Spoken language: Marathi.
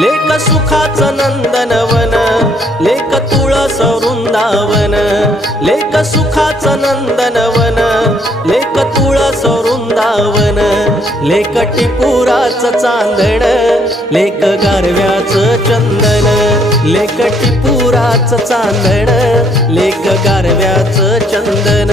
लेक सुखाचं नंदनवन, लेक तुळस वृंदावन, लेक सुखाचं नंदनवन, लेक तुळस वृंदावन, लेक टिपुराचं चांदण, लेक गारव्याचं चंदन, लेक टिपुराचं चांदण, लेक गारव्याचं चंदन।